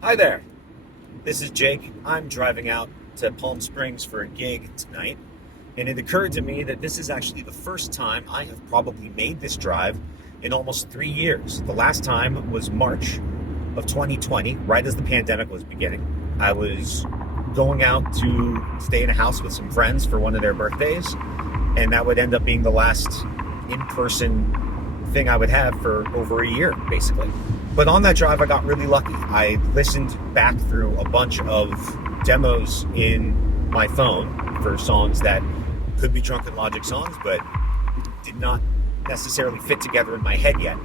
Hi there. This is Jake. I'm driving out to Palm Springs for a gig tonight, and it occurred to me that this is actually the first time I have probably made this drive in almost 3 years. The last time was March of 2020, right as the pandemic was beginning. I was going out to stay in a house with some friends for one of their birthdays, and that would end up being the last in-person thing I would have for over a year, basically. But on that drive, I got really lucky. I listened back through a bunch of demos in my phone for songs that could be Drunken Logic songs, but did not necessarily fit together in my head yet.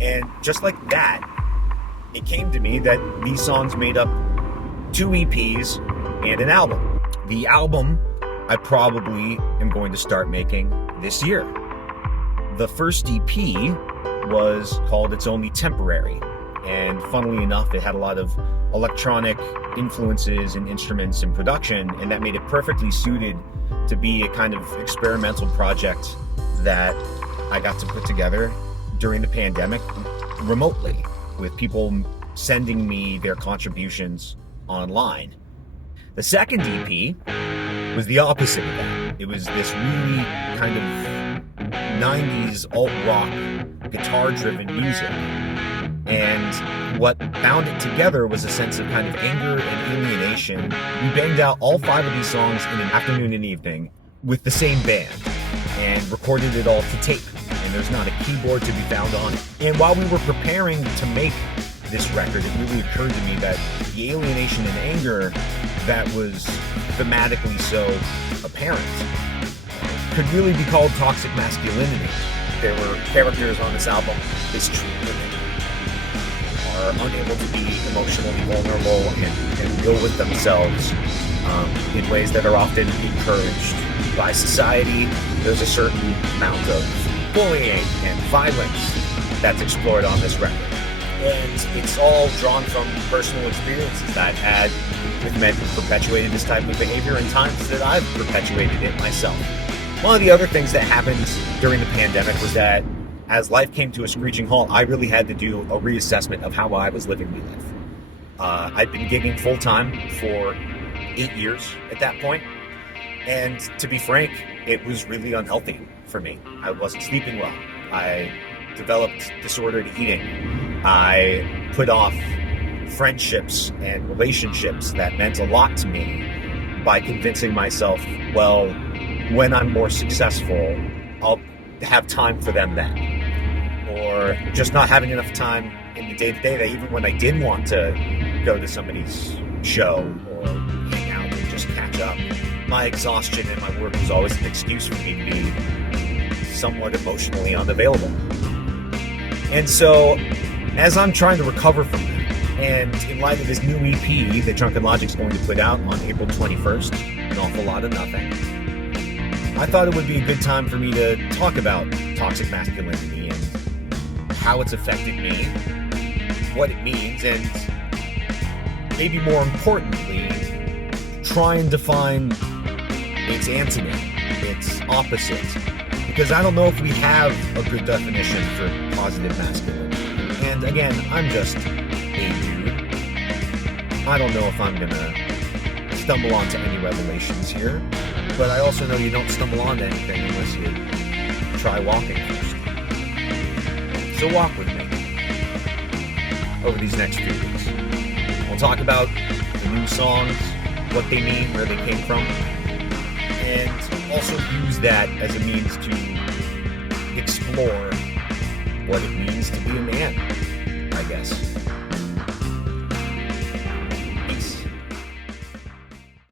And just like that, it came to me that these songs made up two EPs and an album. The album I probably am going to start making this year. The first EP was called It's Only Temporary, and funnily enough, it had a lot of electronic influences and instruments and production, and that made it perfectly suited to be a kind of experimental project that I got to put together during the pandemic remotely, with people sending me their contributions online. The second EP was the opposite of that. It was this really kind of 90s alt-rock guitar-driven music, and what bound it together was a sense of kind of anger and alienation. We banged out all 5 of these songs in an afternoon and evening with the same band and recorded it all to tape, and there's not a keyboard to be found on it. And while we were preparing to make this record, it really occurred to me that the alienation and anger that was thematically so apparent could really be called toxic masculinity. There were characters on this album, mistreated women, are unable to be emotionally vulnerable and real with themselves in ways that are often encouraged by society. There's a certain amount of bullying and violence that's explored on this record. And it's all drawn from personal experiences that I've had with men who perpetuated this type of behavior and times that I've perpetuated it myself. One of the other things that happened during the pandemic was that as life came to a screeching halt, I really had to do a reassessment of how I was living my life. I'd been gigging full-time for 8 years at that point, and to be frank, it was really unhealthy for me. I wasn't sleeping well. I developed disordered eating. I put off friendships and relationships that meant a lot to me by convincing myself, well, when I'm more successful, I'll have time for them then. Or just not having enough time in the day-to-day that even when I did want to go to somebody's show or hang out and just catch up, my exhaustion and my work was always an excuse for me to be somewhat emotionally unavailable. And so, as I'm trying to recover from that, and in light of this new EP that Drunken Logic's going to put out on April 21st, An Awful Lot of Nothing, I thought it would be a good time for me to talk about toxic masculinity and how it's affected me, what it means, and maybe more importantly, try and define its antonym, its opposite. Because I don't know if we have a good definition for positive masculinity. And again, I'm just a dude. I don't know if I'm gonna stumble onto any revelations here. But I also know you don't stumble onto anything unless you try walking first. So walk with me over these next few weeks. We'll talk about the new songs, what they mean, where they came from, and also use that as a means to explore